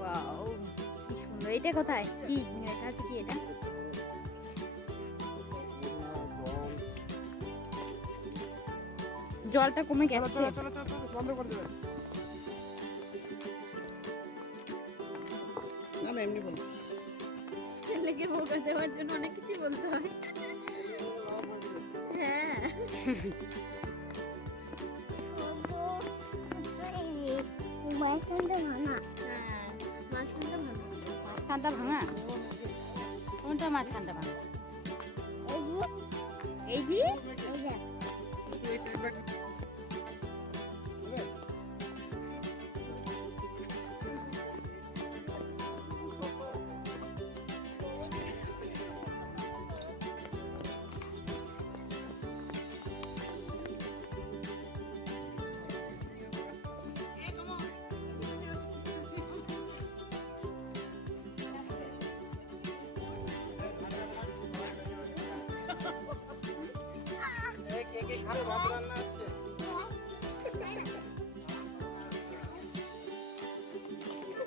Wow, কি সুন্দর। এটা কোথায়? কি এটা আছে? কি এটা? জলটা কমে গেছে। বন্ধ করে দেবে। না না, এমনি বল। ছেলেকে বোকা দেওয়ার জন্য অনেক কিছু বলতে হয়। হ্যাঁ, মাঝখানটা ভাঙা। কোনটা মাঝখানটা ভাঙা? এই যে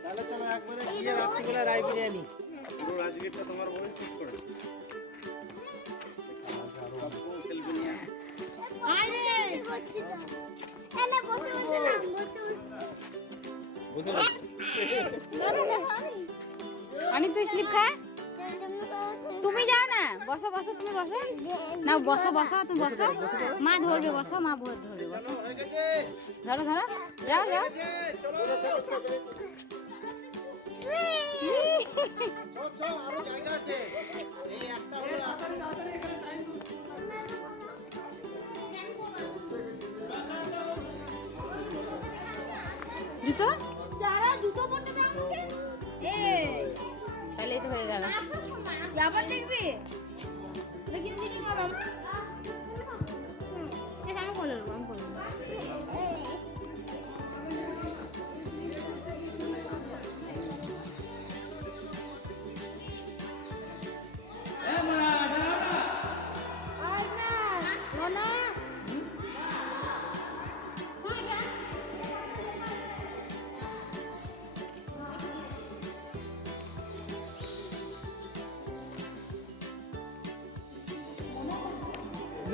তাহলে চলো একবারে গিয়ে রাত্রিবেলা রাই বিরিয়ানি। পুরো রাজগীরটা তোমার বলে ঠিক করে। অনেক তুই স্লিপ খা। তুমি যাও না, বসো বসো, তুমি বসো না, বসো বসো, তুমি বসো। মা ধরবে, বসো, মা ধরবে, বসো। ধরো ধরো, যাও যাও। আরো জায়গা আছে। এই একটা জুতো জুতো পরতে দাও আমাকে। তাহলেই তো হয়ে গেল। আবার দেখবি? দেখিয়ে দিলি বাবা। এটা আমি করে নেবো, আমি করে নেবো।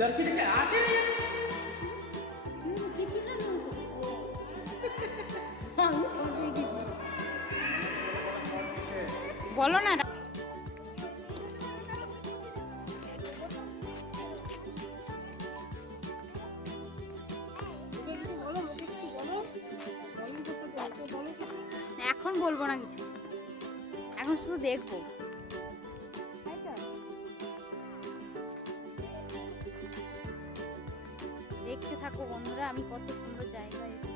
लड़की लेके आते नहीं है। বলো না। এখন বলবো না কিছু, এখন শুধু দেখবো। দেখতে থাকো বন্ধুরা, আমি কত সুন্দর জায়গায় এসেছি।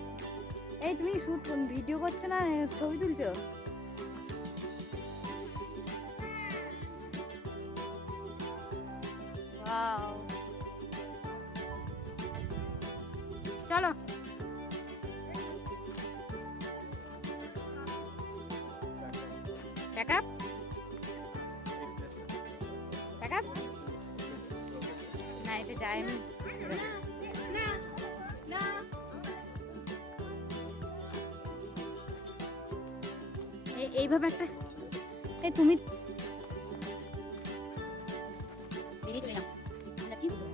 এই তুমি শুট ভিডিও করছো না ছবি তুলছো? ওয়াও, চলো। Pack up, pack up. না এটা যাই আমি। এইভাবে একটা, এই তুমি বেরিয়ে চলে যাও। কি হলো?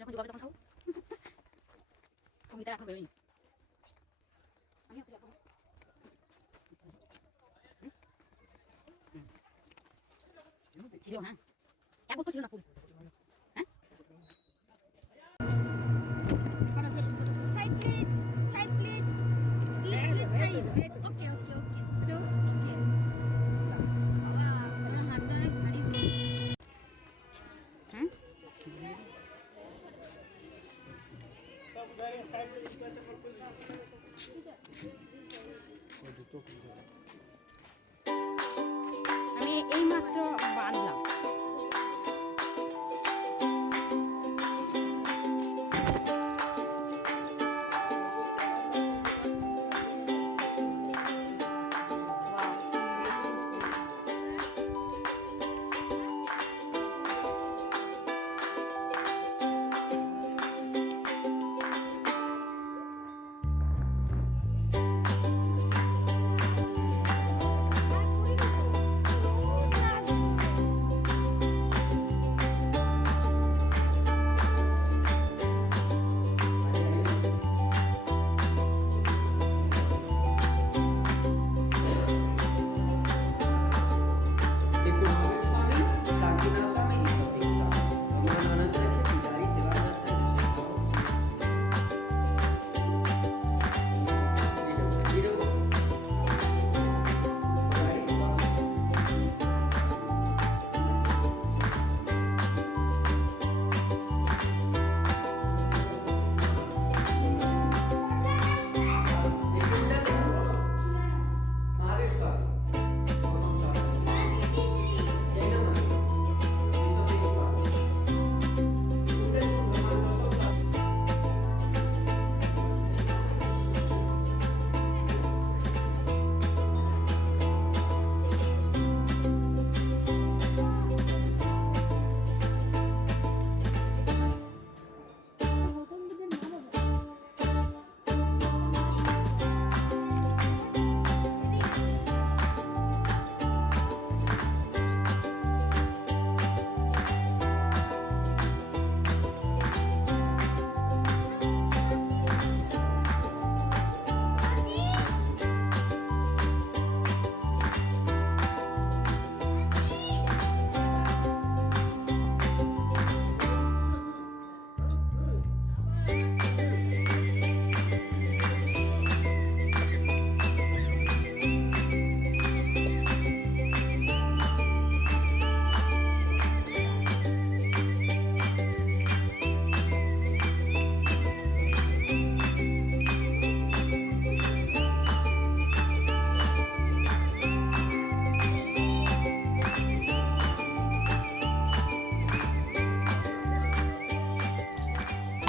যখন ডুবাবে তখন খাও। সঙ্গীতা এখন বেরোয়নি। আমি ছিল হ্যাঁ এক বছর ছিল না ফুল হ্যাঁ side please side please okay okay okay okay বাবা তোমার হাতটা অনেক ভারী গো হ্যাঁ আমি এইমাত্র বাঁধলাম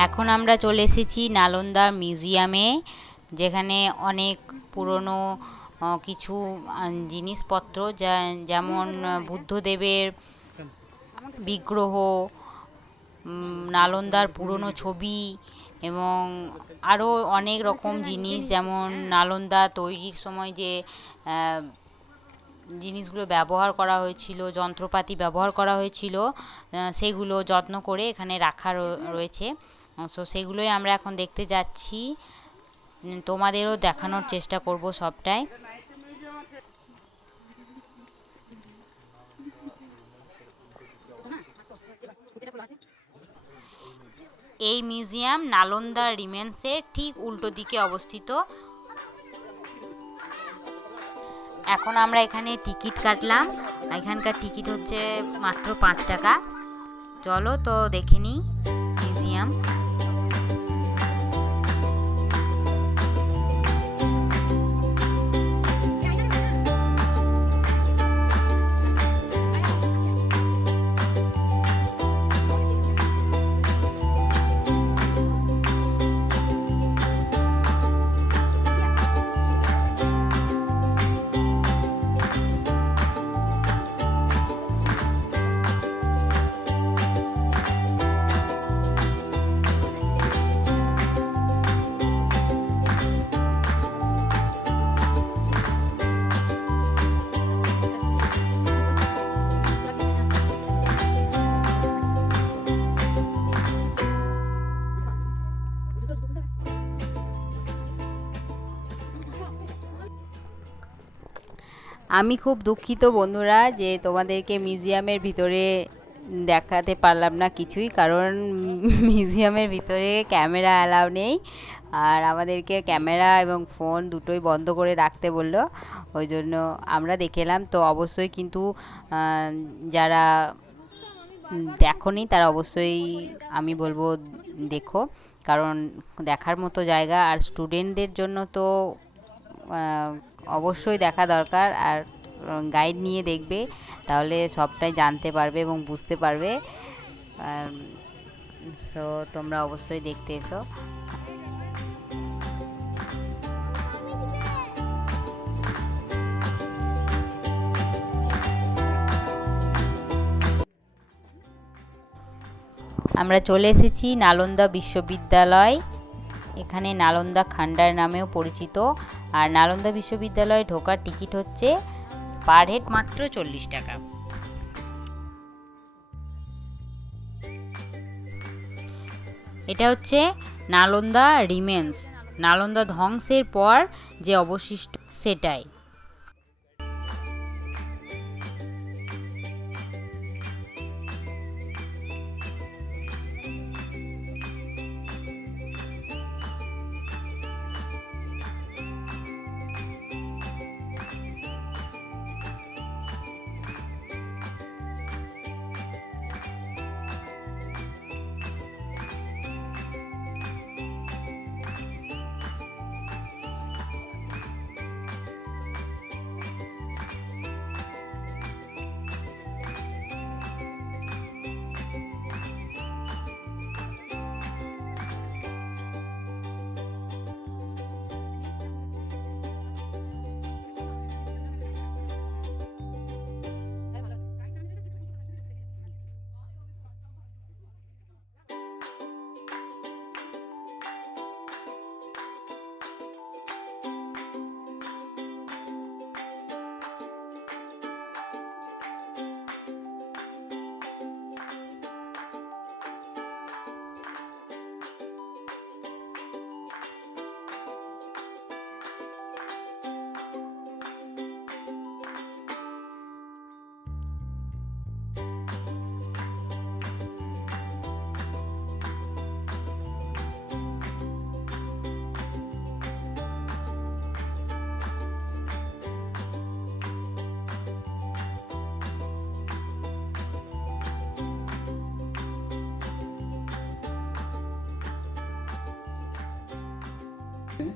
এখন আমরা চলে এসেছি নালন্দা মিউজিয়ামে, যেখানে অনেক পুরনো কিছু জিনিসপত্র যেমন বুদ্ধদেবের বিগ্রহ, নালন্দার পুরনো ছবি এবং আরও অনেক রকম জিনিস, যেমন নালন্দা তৈরির সময় যে জিনিসগুলো ব্যবহার করা হয়েছিল, যন্ত্রপাতি ব্যবহার করা হয়েছিল, সেগুলো যত্ন করে এখানে রাখা রয়েছে। সো সেগুলোই আমরা এখন দেখতে যাচ্ছি, তোমাদেরও দেখানোর চেষ্টা করব সবটাই। এই মিউজিয়াম নালন্দা রিমেন্সের ঠিক উল্টো দিকে অবস্থিত। এখন আমরা এখানে টিকিট কাটলাম, এখানকার টিকিট হচ্ছে মাত্র 5 টাকা। চলো তো দেখে নিই মিউজিয়াম। আমি খুব দুঃখিত বন্ধুরা যে তোমাদেরকে মিউজিয়ামের ভিতরে দেখাতে পারলাম না কিছুই, কারণ মিউজিয়ামের ভিতরে ক্যামেরা অ্যালাউ নেই আর আমাদেরকে ক্যামেরা এবং ফোন দুটোই বন্ধ করে রাখতে বললো। ওই জন্য আমরা দেখে এলাম। তো অবশ্যই কিন্তু যারা দেখোনি তারা অবশ্যই আমি বলবো দেখো, কারণ দেখার মতো জায়গা। আর স্টুডেন্টদের জন্য তো অবশ্যই দেখা দরকার। আর গাইড নিয়ে দেখবে, তাহলে সবটাই জানতে পারবে এবং বুঝতে পারবে। সো তোমরা অবশ্যই দেখতে এসো। আমরা চলে এসেছি নালন্দা বিশ্ববিদ্যালয়। এখানে নালন্দা খান্ডার নামেও পরিচিত। আর নালন্দা বিশ্ববিদ্যালয়ে ঢোকার টিকিট হচ্ছে পার হেড মাত্র 40 টাকা। এটা হচ্ছে নালন্দা রিমেন্স, নালন্দা ধ্বংসের পর যে অবশিষ্ট সেটাই।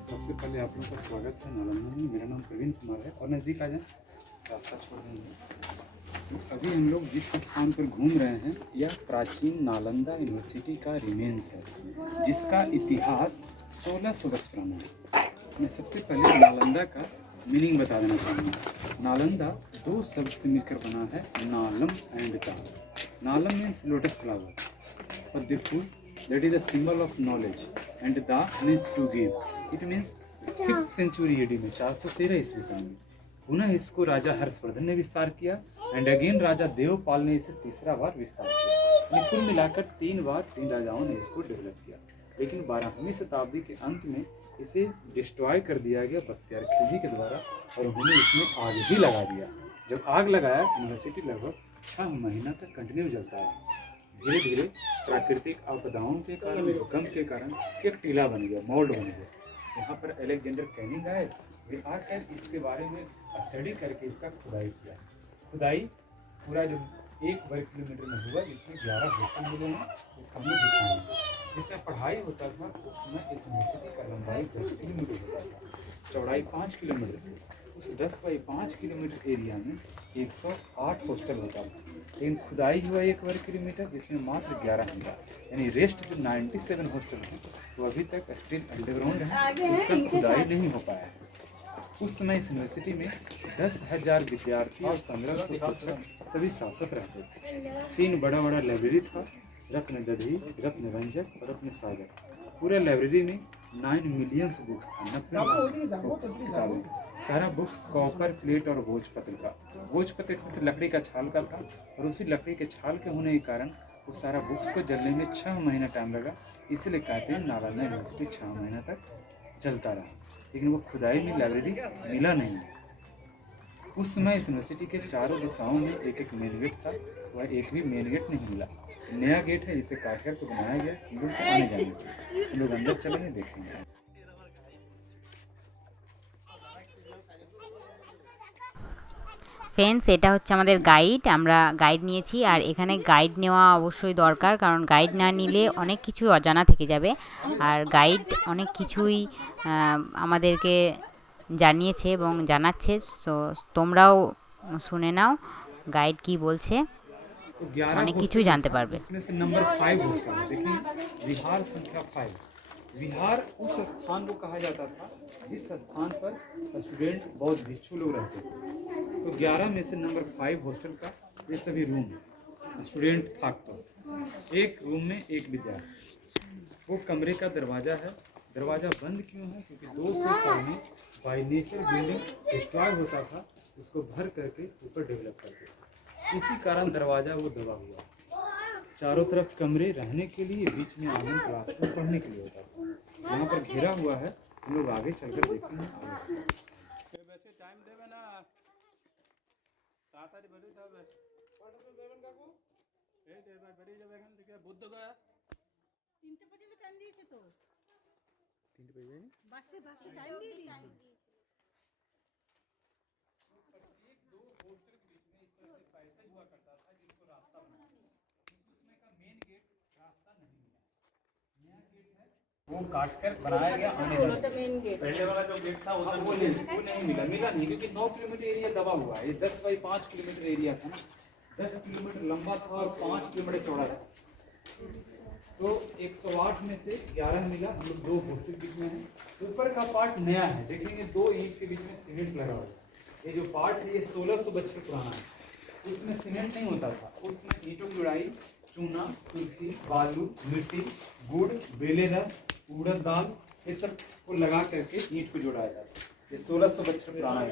सबसे पहले आप लोगों का स्वागत है नालंदा में। मेरा नाम प्रवीण कुमार है और नज़दीक आ जाए, रास्ता छोड़ देंगे। अभी हम लोग जिस स्थान पर घूम रहे हैं यह प्राचीन नालंदा यूनिवर्सिटी का रिमेंस है, जिसका इतिहास 1600 वर्ष पुराना है। मैं सबसे पहले नालंदा का मीनिंग बता देना चाहूँगा। नालंदा 2 शब्द से मिलकर बना है, नालम एंड दा। नालम मीन्स लोटस फ्लावर और द फूल that is the symbol of knowledge, and da means to give. It means 5th century AD में 413 ईस्वी सन में पुनः इसको राजा हर्षवर्धन ने विस्तार किया एंड अगेन राजा देवपाल ने इसे तीसरा बार विस्तार किया। कुल मिलाकर 3 बार 3 राजाओं ने इसको डेवलप किया, लेकिन 12वीं शताब्दी के अंत में इसे डिस्ट्रॉय कर दिया गया बख्तियार खिलजी के द्वारा और उन्होंने इसमें आग भी लगा दिया। जब आग लगाया यूनिवर्सिटी लगभग 6 महीना तक कंटिन्यू जलता है। धीरे धीरे प्राकृतिक आपदाओं के कारण, भूकंप के कारण एक टीला बन गया, मोल्ड बन गया। यहाँ पर अलेक्जेंडर कैनिंग आए, वे आकर इसके बारे में स्टडी करके इसका खुदाई किया। खुदाई पूरा जो 1 वर्ग किलोमीटर में हुआ, जिसमें 11 हॉस्टल मिले हैं, जिसका हम लोग दिखाएंगे। जिसमें पढ़ाई होता था उस समय इस यूनिवर्सिटी का लंबाई 10 किलोमीटर होता था, चौड़ाई 5 किलोमीटर थी। उस 10 बाई 5 किलोमीटर एरिया में 108 हॉस्टल होता था, लेकिन खुदाई हुआ 1 वर्ग किलोमीटर, जिसमें मात्र 11 मिला। यानी रेस्ट जो 97 हॉस्टल हैं वो अभी तक स्टिल अंडरग्राउंड है, उसका खुदाई नहीं हो पाया है। उस समय इस यूनिवर्सिटी में 10,000 विद्यार्थी और 1500 शिक्षक सभी शासक रहते थे। 3 बड़ा बड़ा लाइब्रेरी था, रत्न दधी, रत्न रंजक और रत्न सागर। पूरा लाइब्रेरी में 9 मिलियंस बुक्स था, 90 लाख बुक्स किताबें। सारा बुक्स कॉपर प्लेट और भोजपत्र का। भोजपत्र से लकड़ी का छाल का था और उसी लकड़ी के छाल के होने के कारण वो सारा बुक्स को जलने में 6 महीना टाइम लगा। इसलिए कहते हैं नालंदा यूनिवर्सिटी 6 महीना तक चलता रहा, लेकिन वो खुदाई में लाइब्रेरी मिला नहीं। उस समय इस यूनिवर्सिटी के चारों दिशाओं में एक एक मेन गेट था, वह एक भी मेन गेट नहीं मिला। नया गेट है, इसे काट कर तो बनाया गया हम लोग को आने जाने के लिए। हम लोग अंदर चलेंगे, देखेंगे। ফ্রেন্ডস, এটা হচ্ছে আমাদের গাইড। আমরা গাইড নিয়েছি, আর এখানে গাইড নেওয়া অবশ্যই দরকার, কারণ গাইড না নিলে অনেক কিছুই অজানা থেকে যাবে। আর গাইড অনেক কিছুই আমাদেরকে জানিয়েছে এবং জানাচ্ছে, সো তোমরাও শুনে নাও গাইড কি বলছে, অনেক কিছুই জানতে পারবে। इसमें से नंबर 5 हॉस्टल है, देखिए विहार संख्या 5। विहार उस स्थान को कहा जाता था जिस स्थान पर स्टूडेंट बौद्ध भिक्षु लोग रहते थे। तो 11 में से नंबर 5 हॉस्टल का ये सभी रूम है, स्टूडेंट थाकतो एक रूम में एक विद्यार्थी। वो कमरे का दरवाज़ा है। दरवाज़ा बंद क्यों है? क्योंकि 200 साल में बाई नेचर बिल्डिंग डिस्ट्रॉय होता था, उसको भर करके ऊपर डेवलप करके, इसी कारण दरवाज़ा वो दबा हुआ। चारों तरफ कमरे रहने के लिए, बीच में आंगन क्लासरूम पढ़ने के लिए होता था। यहाँ पर घेरा हुआ है, हम लोग आगे चलकर देखेंगे। वैसे टाइम देवे ना तातारी बड़ी था वे पढ़ में बेगन काकू ए देवा बड़ी जब बेगन दिखे बुद्ध का 3टे পর্যন্ত টাইম দিয়েছে তো। 3 बजे বাসে টাইম দিয়ে দিয়েছে। वो काट कर बनाया गया आने जाने। पहले वाला जो गेट था उधर वो नहीं मिला नहीं, क्योंकि 9 किलोमीटर एरिया दबा हुआ है। ये 10 बाई 5 किलोमीटर एरिया था ना, 10 किलोमीटर लंबा था और 5 किलोमीटर चौड़ा था। तो 108 में से 11 मिला। हम लोग 2 हॉस्टल बीच में है। ऊपर का पार्ट नया है, देखेंगे 2 ईंट के बीच में सीमेंट लगा हुआ है। ये जो पार्ट है ये 1600 बच्चे पुराना है। उसमें सीमेंट नहीं होता था, उसमें ईंटों की जुड़ाई चूना, सुर्खी, बालू, मिट्टी, गुड़, बेले रस, उड़द दाल, ये सब को लगा करके ईंट को जोड़ाया जाता है। ये 1600 बच्चर पुराना है।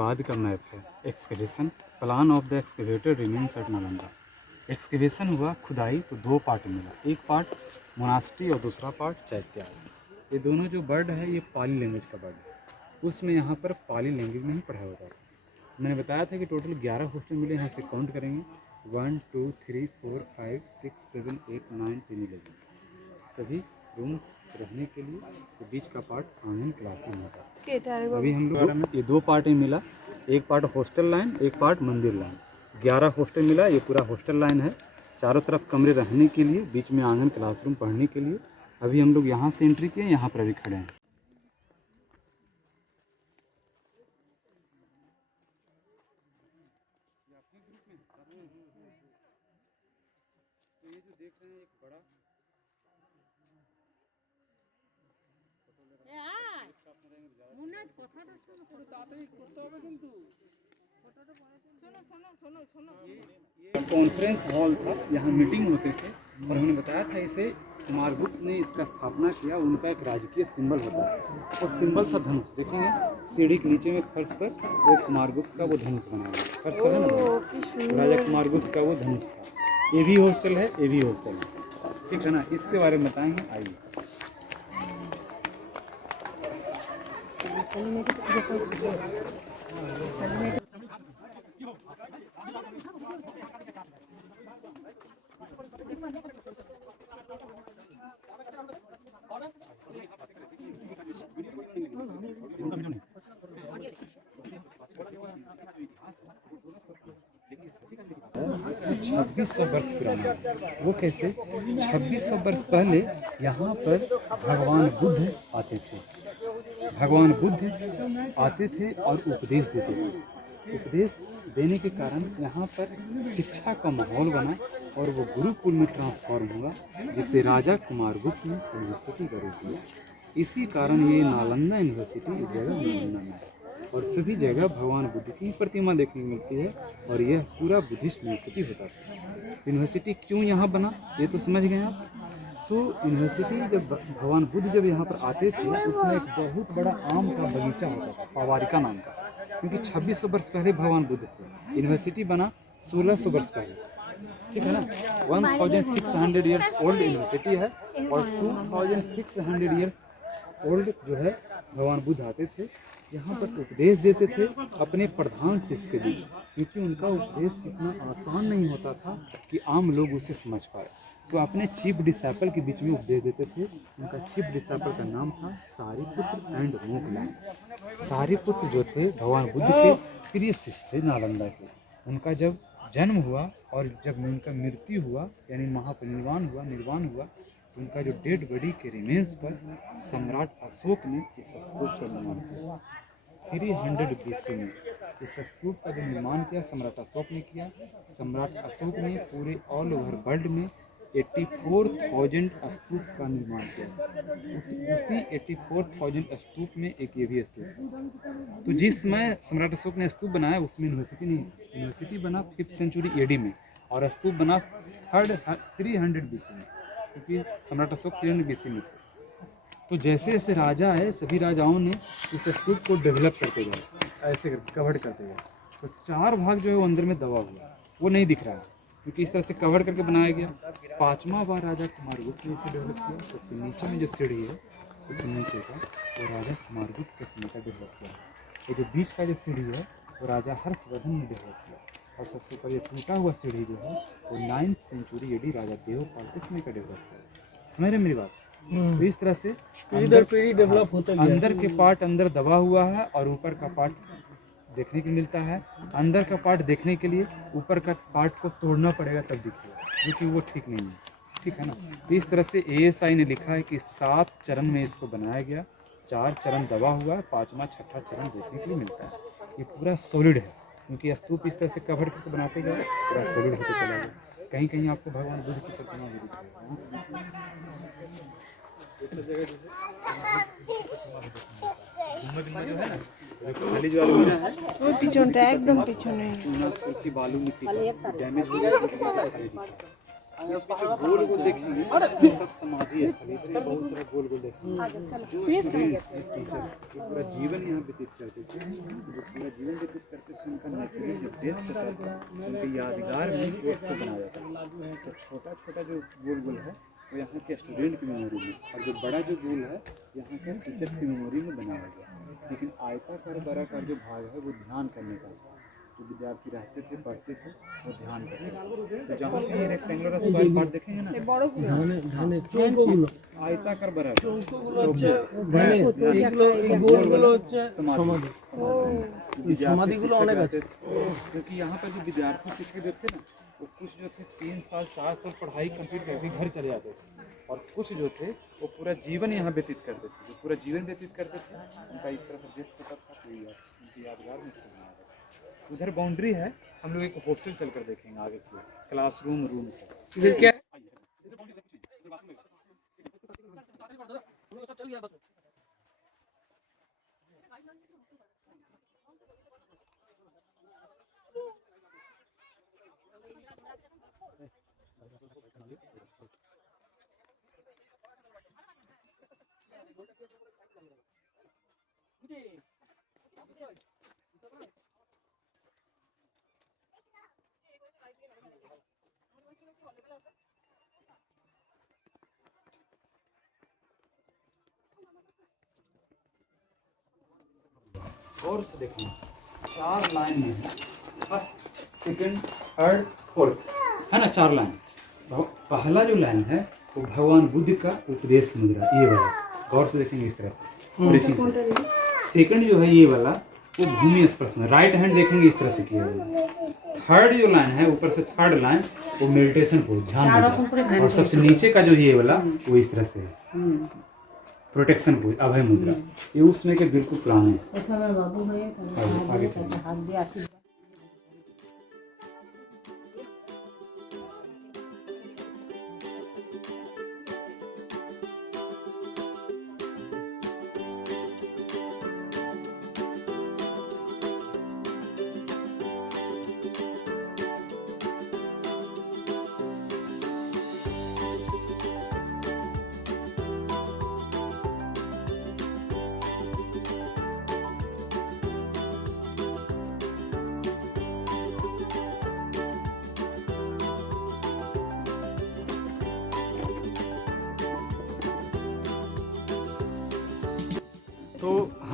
बाद का मैप है excavation plan of the excavator remains at Nalanda. Excavation हुआ खुदाई, तो 2 पार्ट मिला, एक पार्ट मोनास्ट्री और दूसरा पार्ट चैत्याल। ये दोनों जो वर्ड है ये पाली लैंग्वेज का वर्ड है। उसमें यहाँ पर पाली लैंग्वेज में ही पढ़ाया होता था। मैंने बताया था कि टोटल 11 हॉस्टल मिले, यहाँ से काउंट करेंगे 1 2 3 4 5 6 7 8 9 10 11 सभी रूम्स रहने के लिए। तो बीच का पार्ट आंगन क्लासरूम होता है। अभी हम लोग ये 2 पार्ट ही मिला, एक पार्ट हॉस्टल लाइन, एक पार्ट मंदिर लाइन। 11 हॉस्टल मिला, ये पूरा हॉस्टल लाइन है। चारों तरफ कमरे रहने के लिए, बीच में आंगन क्लासरूम पढ़ने के लिए। अभी हम लोग यहाँ से एंट्री किए, यहाँ पर अभी खड़े हैं। ये जो देख रहे हैं एक बड़ा মুনাত কথাটা শোনো, তাড়াতাড়ি করতে হবে কিন্তু। ফটোটা পরে শোনো। कॉन्फ्रेंस हॉल था, यहाँ मीटिंग होते थे। और हमने बताया था इसे कुमारगुप्त ने इसका स्थापना किया। उनका एक राजकीय सिंबल होता है और सिंबल था धनुष। देखेंगे सीढ़ी के नीचे में फर्श पर वो कुमारगुप्त का वो धनुष बना हुआ है, फर्श पर है ना, राजा कुमारगुप्त का वो धनुष था। ये भी हॉस्टल है, ये भी हॉस्टल है, ठीक है ना। इसके बारे में बताएंगे, आइए। छब्बीस 2600 वर्ष पुराना है। वो कैसे? 2600 वर्ष पहले यहाँ पर भगवान बुद्ध आते थे। भगवान बुद्ध आते थे और उपदेश देते थे। उपदेश देने के कारण यहाँ पर शिक्षा का माहौल बना और वो गुरुकुल में ट्रांसफॉर्म हुआ, जिससे राजा कुमारगुप्त ने यूनिवर्सिटी का रूप लिया। इसी कारण ये नालंदा यूनिवर्सिटी इस जगह नालंदा में है। और सभी जगह भगवान बुद्ध की प्रतिमा देखने को मिलती है। और यह पूरा बुद्धिस्ट यूनिवर्सिटी होता था। यूनिवर्सिटी क्यों यहाँ बना ये तो समझ गए आप। तो यूनिवर्सिटी जब भगवान बुद्ध जब यहाँ पर आते थे तो उसमें एक बहुत बड़ा आम का बगीचा होता था, पावारिका नाम का, क्योंकि 2600 वर्ष पहले भगवान बुद्ध थे। यूनिवर्सिटी बना 1600 वर्ष पहले, ठीक है ना। 1600 ईयर्स ओल्ड यूनिवर्सिटी है और 2600 ईयर्स ओल्ड जो है भगवान बुद्ध आते थे यहाँ पर उपदेश देते थे अपने प्रधान शिष्य के बीच, क्योंकि उनका उपदेश इतना आसान नहीं होता था कि आम लोग उसे समझ पाए। तो अपने चीफ डिसाइपल के बीच में उपदेश देते थे। उनका चीफ डिसाइपल का नाम था सारिपुत्र एंड मोकलांग। सारिपुत्र जो थे भगवान बुद्ध के प्रिय शिष्य थे नालंदा के। उनका जब जन्म हुआ और जब उनका मृत्यु हुआ यानी महापरिनिर्वाण हुआ, निर्वाण हुआ, तो उनका जो डेड बॉडी के रिमेन्स पर सम्राट अशोक ने इस स्तूप का निर्माण किया 300 BC में। इस स्तूप का जो निर्माण किया सम्राट अशोक ने किया। सम्राट अशोक ने पूरे ऑल ओवर वर्ल्ड में 84,000 स्तूप का निर्माण किया। उसी 84,000 स्तूप में एक ये भी स्तूप है। तो जिस समय सम्राट अशोक ने स्तूप बनाया उसमें यूनिवर्सिटी नहीं, यूनिवर्सिटी बना 5th सेंचुरी AD में और स्तूप बना 300 BC में, क्योंकि सम्राट अशोक 300 BC में थे। तो जैसे जैसे राजा आए सभी राजाओं ने उस स्तूप को डेवलप करते गए, ऐसे कवर करते गए। तो 4 भाग जो है वो अंदर में दबा हुआ, वो नहीं दिख रहा है क्योंकि इस तरह से कवर करके बनाया गया। 5वां बार राजा कुमारगुप्त ने इसे डेवलप किया। सबसे नीचे में जो सीढ़ी है सबसे नीचे का वो राजा कुमारगुप्त के समय का डेवलप किया। ये जो बीच का जो सीढ़ी है वो राजा हर्षवर्धन ने डेवलप किया। और सबसे ऊपर ये टूटा हुआ सीढ़ी जो है वो 9th सेंचुरी AD राजा देवपाल के समय का डेवलप किया। समझ रहे मेरी बात। तो इस तरह से डेवलप होता है। अंदर के पार्ट अंदर दबा हुआ है और ऊपर का पार्ट देखने को मिलता है। अंदर का पार्ट देखने के लिए ऊपर का पार्ट को तोड़ना पड़ेगा तब दिखेगा, जो कि वो ठीक नहीं है, ठीक है ना। तो इस तरह से ASI ने लिखा है कि 7 चरण में इसको बनाया गया। 4 चरण दबा हुआ है, 5वां 6ठा चरण देखने के लिए मिलता है। ये पूरा सॉलिड है क्योंकि स्तूप इस तरह से कवर करके बनाते गए पूरा सॉलिड होते चला गया। कहीं कहीं आपको भगवान बुद्ध की प्रतिमा भी दिखेगी। जो है ना खाली जो अलमीरा है ওই পিছনটা একদম পিছনে चूना सुर्खी बालू मिट्टी का डैमेज हो गया तो इसमें जो गोल गोल देखेंगे ये सब समाधि स्थल है। बहुत सारा गोल गोल देखेंगे जो टीचर्स जो पूरा जीवन यहाँ व्यतीत करते थे, जो पूरा जीवन व्यतीत करते थे उनका नेचुरल जो डेथ होता था उनके यादगार में वस्तु बनाया जाता है। तो छोटा छोटा जो गोल गोल है वो यहाँ के स्टूडेंट की मेमोरी में और जो बड़ा जो गोल है यहाँ के टीचर्स की मेमोरी में बनाया गया। लेकिन आयताकार बराकार जो भाग है वो ध्यान करने का, जो विद्यार्थी रहते थे पढ़ते थे वो ध्यान करते थे। तो जहाँ पे रेक्टेंगुलर स्क्वायर पार्ट देखेंगे ना आयताकार बराकार क्योंकि यहाँ पर जो विद्यार्थी शिक्षक जो थे ना वो कुछ जो थे 3 साल 4 साल पढ़ाई कंप्लीट करके घर चले जाते थे और कुछ जो थे वो पूरा जीवन यहाँ व्यतीत करते थे। जो पूरा जीवन व्यतीत करते थे उनका इस तरह से डेथ होता था तो उनकी यादगार में उधर बाउंड्री है। हम लोग एक हॉस्टल चलकर देखेंगे आगे की क्लासरूम रूम से। इधर क्या है? गौर से देखिए 4 लाइन में फर्स्ट सेकंड थर्ड फोर्थ है ना, 4 लाइन। पहला जो लाइन है वो भगवान बुद्ध का उपदेश मुद्रा ये वाला, गौर से देखेंगे इस तरह से। सेकंड जो है ये वाला वो भूमि स्पर्श में, राइट हैंड देखेंगे इस तरह से किया हुआ। थर्ड जो लाइन है ऊपर से थर्ड लाइन वो मेडिटेशन पोज ध्यान मुद्रा, और सबसे नीचे का जो ये वाला वो इस तरह से प्रोटेक्शन पोज अभय मुद्रा। ये उसमें के बिल्कुल प्लान है। आगे चलिए।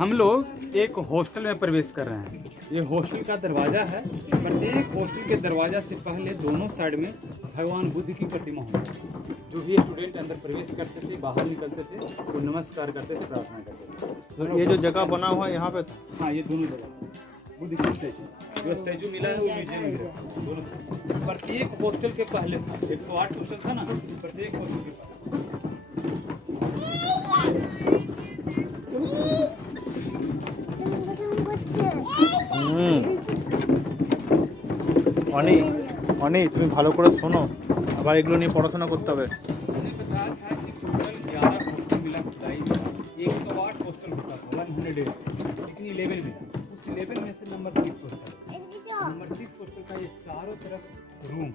हम लोग एक हॉस्टल में प्रवेश कर रहे हैं। ये हॉस्टल का दरवाज़ा है। प्रत्येक हॉस्टल के दरवाज़ा से पहले दोनों साइड में भगवान बुद्ध की प्रतिमा होती है। जो भी स्टूडेंट अंदर प्रवेश करते थे, बाहर निकलते थे, तो नमस्कार करते थे, प्रार्थना करते थे। तो ये जो जगह बना हुआ है यहाँ पे था? हाँ, ये दोनों जगह बुद्ध की स्टैचू, जो स्टैचू मिला है वो म्यूजियम में है दोनों साइड। प्रत्येक हॉस्टल के पहले 108 हॉस्टल था ना, प्रत्येक हॉस्टल के पहले অনি অনি তুমি ভালো করে শোনো, আবার এগুলো নিয়ে পড়াশোনা করতে হবে। उन्होंने बताया था कि टोटल 11 हॉस्टल मिला खुदाई में 108 हॉस्टल होता था 108, लेकिन ये लेवल में उस लेवल में से नंबर 6 हॉस्टल, नंबर 6 हॉस्टल का ये चारों तरफ रूम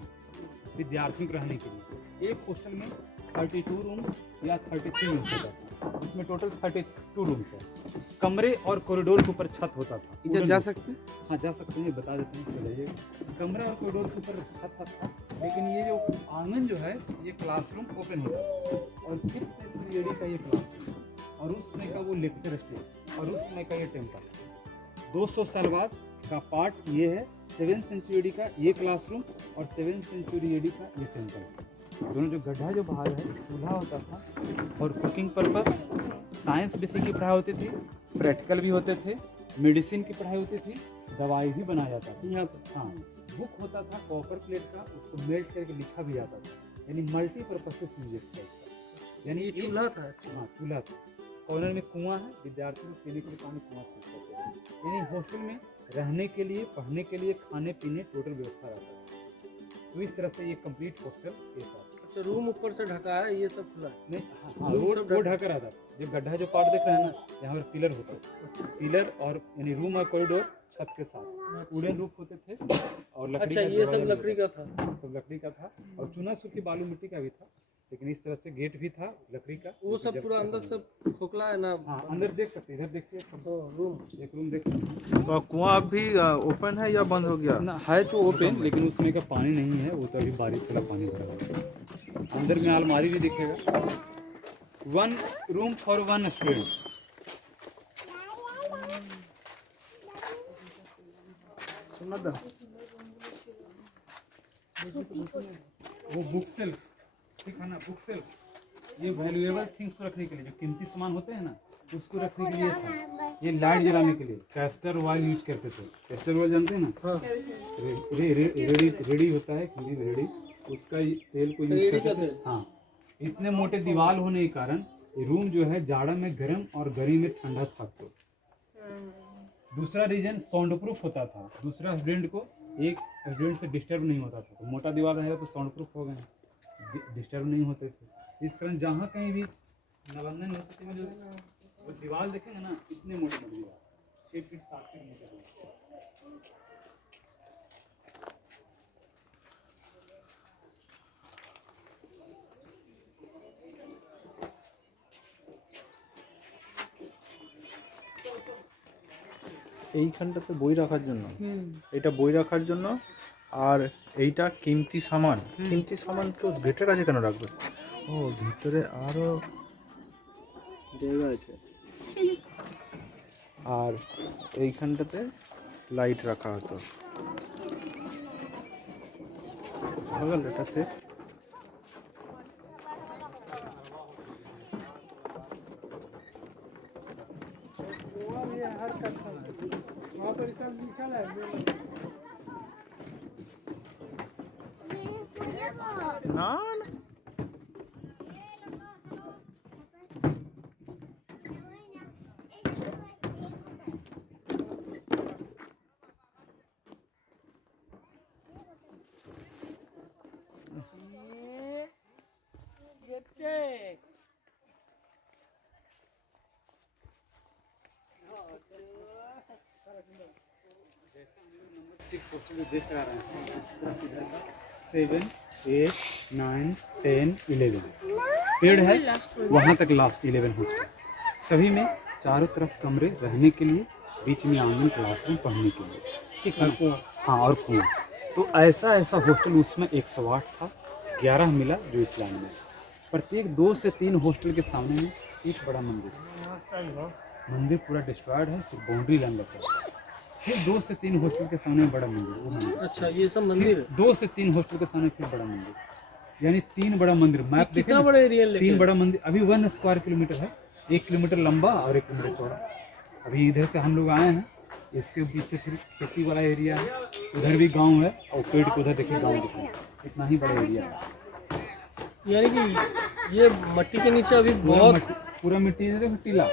विद्यार्थियों को रहने के लिए। एक हॉस्टल में 32 रूम्स या 33 रूम्स होता था, इसमें टोटल 32 रूम्स है। कमरे और कॉरिडोर के ऊपर छत होता था। इधर जा सकते? हाँ, जा सकते हैं, बता देते हैं, इसको जाइए। कमरा और कॉरिडोर के ऊपर छत था, लेकिन ये जो आंगन जो है ये क्लासरूम ओपन होता है और 6th सेंचुरी का ये क्लासरूम और उस समय का वो लेक्चर स्टेज और उस समय का ये टेम्पल। 200 साल बाद का पार्ट ये है 7th सेंचुरी का ये क्लासरूम और 7th सेंचुरी का ये टेम्पल। दोनों जो गड्ढा जो बाहर है चूल्हा होता था और कुकिंग पर्पस, साइंस बेसिक की पढ़ाई होती थी, प्रैक्टिकल भी होते थे, मेडिसिन की पढ़ाई होती थी, दवाई भी बनाया जाता था यहाँ पर। हाँ, बुक होता था कॉपर प्लेट का, उसको मेल्ट करके लिखा भी जाता था, यानी मल्टीपर्पज से यूज करता। यानी ये चूल्हा था। हाँ, चूल्हा था। कॉर्नर में कुआं है, विद्यार्थी को पीने के लिए पानी कुआं से करते हैं। यानी हॉस्टल में रहने के लिए, पढ़ने के लिए, खाने पीने टोटल व्यवस्था रहता है। तो इस तरह से ये कंप्लीट हॉस्टल के साथ। अच्छा, रूम ऊपर से ढका है, ये सब खुला है? नहीं, हाँ, वो ढका रहता था। जो गड्ढा जो पार्ट देख रहे हैं ना, यहाँ पर पिलर होता था, पिलर और यानी रूम और कॉरिडोर छत के साथ वुडन रूफ होते थे और लकड़ी। अच्छा, ये सब लकड़ी का था? सब लकड़ी का था और चूना सूखी बालू मिट्टी का भी था, लेकिन इस तरह से गेट भी था लकड़ी का। वो सब पूरा अंदर सब खोखला है ना? हाँ, अंदर देख सकते हैं, इधर देखिए रूम, एक रूम देख सकते हैं। तो कुआं अभी ओपन है या बंद हो गया? ना, है तो ओपन, लेकिन उसमें का पानी नहीं है, वो तो अभी बारिश वाला पानी भरा हुआ है। अंदर में अलमारी भी दिखेगा। 1 रूम फॉर 1 स्टूडेंट। सुना था वो बुक सेल्फ, ठीक है ना, बुक सेल्फ ये वैल्यूएबल थिंग्स को रखने के लिए, जो कीमती सामान होते हैं ना, उसको रखने के लिए था। ये लाइट जलाने के लिए कैस्टर ऑयल यूज करते थे। कैस्टर ऑयल जानते हैं ना? हाँ। रेडी होता है, हिंदी में रेडी, उसका तेल को यूज करते थे। हाँ, इतने मोटे दीवार होने के कारण रूम जो है जाड़ा में गर्म और गर्मी में ठंडा था। तो दूसरा रीजन साउंड प्रूफ होता था, दूसरा स्टूडेंट को एक स्टूडेंट से डिस्टर्ब नहीं होता था। तो मोटा दीवार रहेगा तो साउंड प्रूफ हो गए, डिस्टर्ब नहीं होते थे। इस कारण जहाँ कहीं भी नालंदा यूनिवर्सिटी में जो वो दीवार देखेंगे ना, इतने मोटे मोटे दीवार 6 फीट 7 फीट मोटे दीवार। এইখানটাতে বই রাখার জন্য, এটা বই রাখার জন্য, আর এইটা কিমতি সামান। কিমতি সামান তো গেটের কাছে কেন রাখবে? ও, ভিতরে আরো জায়গা আছে। আর এইখানটাতে লাইট রাখা হতো। হয়ে গেল, এটা শেষ। না না, देख रहे हैं 7, 8, 9, 10, 11 पेड़ है, वहाँ तक लास्ट 11 हॉस्टल। सभी में चारों तरफ कमरे रहने के लिए, बीच में आंगन, क्लासरूम पढ़ने के लिए, ठीक है। हाँ, और कुआं। तो ऐसा हॉस्टल उसमें 108 था, 11 मिला जो इस लाइन में। प्रत्येक 2 से 3 हॉस्टल के सामने में एक बड़ा मंदिर। मंदिर पूरा डिस्ट्रॉयड है, सिर्फ बाउंड्री लाइन बचा है। फिर 2 से 3 हॉस्टल के सामने बड़ा मंदिर, वो मंदिर। अच्छा ये सब मंदिर है। 2 से 3 हॉस्टल के सामने फिर बड़ा मंदिर, यानी 3 बड़ा मंदिर। मैप देखे कितना ना? बड़ा एरिया लेके 3 बड़ा मंदिर। अभी 1 स्क्वायर किलोमीटर है, 1 किलोमीटर लंबा और 1 किलोमीटर चौड़ा। अभी इधर से हम लोग आए हैं, इसके पीछे फिर खेती वाला एरिया है, उधर भी गांव है, और पेड़ को उधर देखिए गांव दिखा, इतना ही बड़ा एरिया है। यानी कि ये मट्टी के नीचे अभी बहुत पूरा मिट्टी है, टीला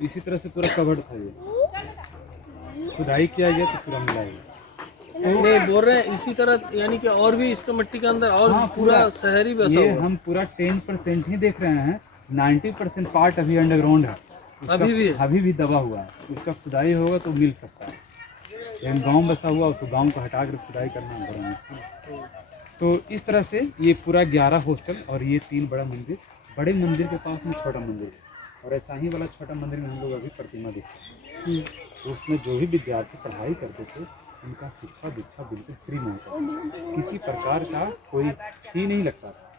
इसी तरह से पूरा कवर्ड था। ये खुदाई किया गया तो पूरा मिला गया। नहीं बोल रहे हैं इसी तरह, यानी कि और भी इसका मिट्टी के अंदर और हाँ, पूरा शहरी बसा ये हुआ है। हम पूरा 10% ही देख रहे हैं, 90% पार्ट अभी अंडरग्राउंड है। उसका अभी भी है? अभी भी दबा हुआ है, उसका खुदाई होगा तो मिल सकता है। लेकिन गांव बसा हुआ, उसको गांव को हटा कर खुदाई करना बड़ा मुश्किल है। तो इस तरह से ये पूरा 11 हॉस्टल और ये 3 बड़ा मंदिर, बड़े मंदिर के पास में छोटा मंदिर है, और ऐसा ही वाला छोटा मंदिर में हम लोग अभी प्रतिमा देखते हैं। तो उसमें जो भी विद्यार्थी पढ़ाई करते थे उनका शिक्षा दीक्षा बिल्कुल फ्री में होता था, किसी प्रकार का कोई फी नहीं लगता था,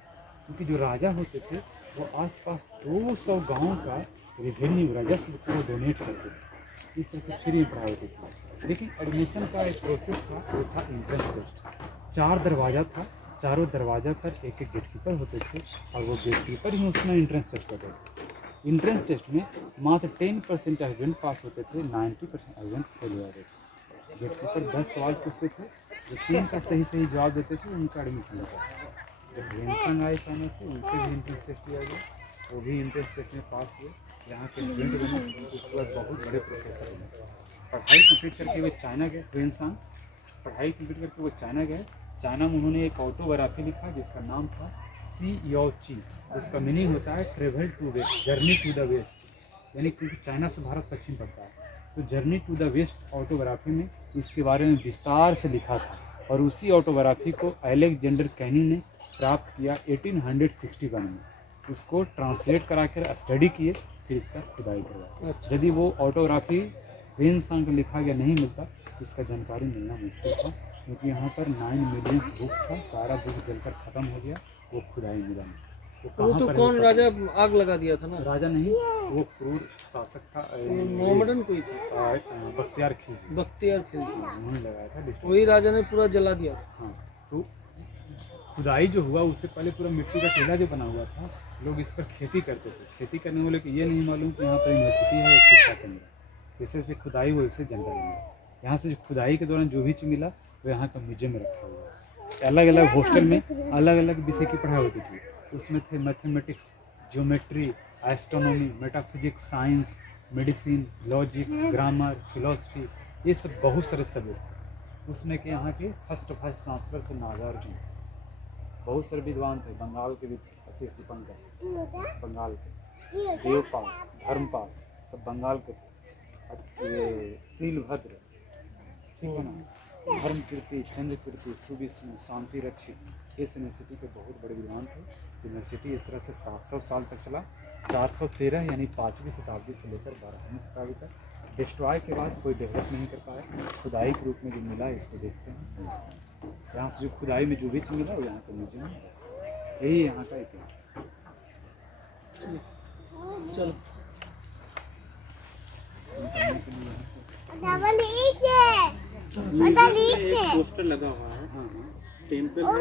क्योंकि जो राजा होते थे वो आसपास 200 गांव का रेवेन्यू राजस्व को डोनेट करते थे। इस तरह से फ्री में पढ़ाई होती थी। लेकिन एडमिशन का एक प्रोसेस था, वो था एंट्रेंस टेस्ट। 4 दरवाज़ा था, चारों दरवाज़ा पर एक एक गेटकीपर होते थे, और वो गेटकीपर ही उसमें एंट्रेंस टेस्ट करते थे। एंट्रेंस टेस्ट में मात्र 10% एस्पिरेंट पास होते थे, 90% एस्पिरेंट फेल हो जाते थे। गेटकीपर 10 सवाल पूछते थे, जो 3 का सही जवाब देते थे उनका एडमिशन होता था। जब रेंसन आए चाइना से, उनसे भी एंट्रेंस टेस्ट किया गया, वो भी एंट्रेंस टेस्ट में पास हुए, यहाँ के स्टूडेंट बने, उसके बाद बहुत बड़े प्रोफेसर बने। पढ़ाई कंप्लीट करके वो चाइना गए, रेंसन पढ़ाई कंप्लीट करके वो चाइना गए। चाइना में उन्होंने एक ऑटोबायोग्राफी लिखा जिसका नाम था सी याओ ची, जिसका मीनिंग होता है travel to west, journey to the west. यानी क्योंकि चाइना से भारत पश्चिम पड़ता है, तो journey to the west autobiography में इसके बारे में विस्तार से लिखा था, और उसी ऑटोबायोग्राफी को अलेक्जेंडर कैनी ने प्राप्त किया 1861 में। उसको ट्रांसलेट करा कर स्टडी किए, फिर इसका खुदाई करवाया। यदि वो ऑटोग्राफी रेंसन को लिखा गया नहीं मिलता, इसका जानकारी मिलना मुश्किल था, क्योंकि यहाँ पर 9 मिलियन बुक्स था, सारा बुक जलकर ख़त्म हो गया, वो खुदाई मिला नहीं। वो कहाँ तो पर है कौन वो राजा आग लगा दिया था ना, राजा नहीं, वो क्रूर शासक था, मोहम्मदन कोई था, बख्तियार खिलजी, बख्तियार खिलजी, उन्होंने लगाया था डिस्ट्रिक्ट। वही राजा ने पूरा जला दिया था। हाँ, तो खुदाई जो हुआ उससे पहले पूरा मिट्टी का टीला जो बना हुआ था, लोग इस पर खेती करते थे। खेती करने वाले को ये नहीं मालूम कि यहाँ पर यूनिवर्सिटी है, एक शिक्षा केंद्र। इसे से खुदाई वो इसे जानकारी मिला। यहाँ से खुदाई के दौरान जो भी चीज़ मिला वो यहाँ का म्यूजियम में रखा हुआ है। अलग अलग हॉस्टल में अलग अलग विषय की पढ़ाई होती थी। उसमें थे mathematics, geometry, astronomy, metaphysics, science, medicine, logic, grammar, philosophy, ये सब बहुत सारे सब्जेक्ट। उसमें के यहाँ के फर्स्ट चांसलर थे नागार्जुन। बहुत सारे विद्वान थे, बंगाल के भी सतीश दीपंकर, बंगाल के देवपाल, धर्मपाल, सब बंगाल के थे। ये शीलभद्र, ठीक है ना, धर्मकीर्ति, चंद्रकीर्ति, सुविष्णु, शांति रक्षित, इस यूनिवर्सिटी के बहुत बड़े विद्वान थे। यूनिवर्सिटी इस तरह से 700 साल तक चला। 413 यानी 5वीं शताब्दी से लेकर 12वीं शताब्दी तक। डिस्ट्रॉय के बाद कोई डेवलप नहीं कर पाया। खुदाई के रूप में जो मिला इसको देखते हैं, समझते हैं। यहाँ से जो खुदाई में जो भी चीज़ मिला वो यहाँ का म्यूजियम है। यही यहाँ का इतिहास। चलो पोस्टर लगा हुआ है, टेम्पल है,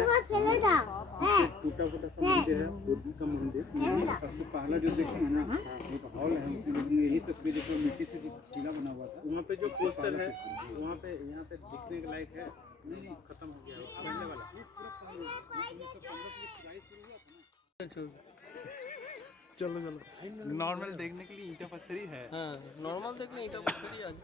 टूटा फूटा सा मंदिर है, बुद्ध का मंदिर। सबसे पहला जो देखेंगे ना, एक हॉल है, उसमें देखेंगे यही तस्वीर जो मिट्टी से जो किला बना हुआ था। वहाँ पे जो पोस्टर है, वहाँ पे यहाँ पे दिखने के लायक है नहीं, खत्म हो गया है पहले वाला। 1915 से खुदाई शुरू हुआ था ना। चलो चलो, नॉर्मल देखने के लिए ईंटा पत्थर ही है। हाँ, नॉर्मल देखने ईंटा पत्थर ही आज